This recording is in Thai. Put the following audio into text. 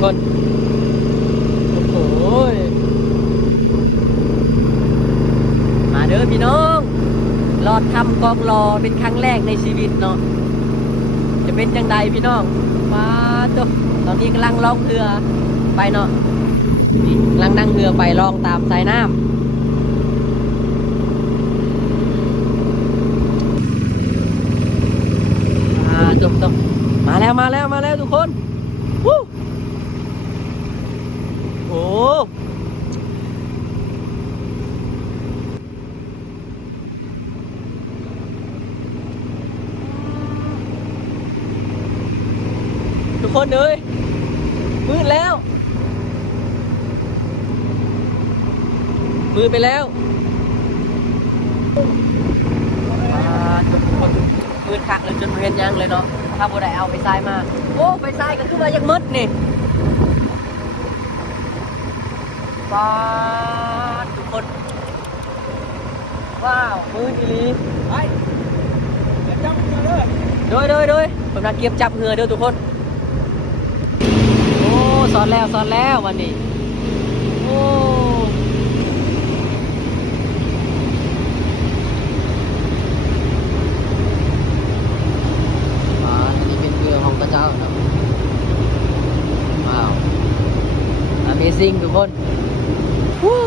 กคนโอ้โหมาเด้อพี่น้องรอดทำกองรอเป็นครั้งแรกในชีวิตเนาะจะเป็นจังใดพี่น้องมาตัวตอนนี้กำลังล่องเรือไปเนาะนี่กำลังนั่งเรือไปล่องตามสายน้ำจบมาแล้วทุกคนวู้โอ้ทุกคนเลยมืดแล้วมืดไปแล้วทุกคนมืดคักเลยจนเห็นยังเลยเนาะถ้าบ่ได้เอาไปทรายมาโอ้ไปทรายก็คือมายังมืดนี่ว้าวทุกคนว้าวมืดอีหลีไปจับเรือเลยโดยผมนักเก็บจับเรือเด้อทุกคนโอ้สอนแล้ววันนี้โอ้อันนี้เป็นเรือของพระเจ้าครับว้าว Amazing ทุกคนวู้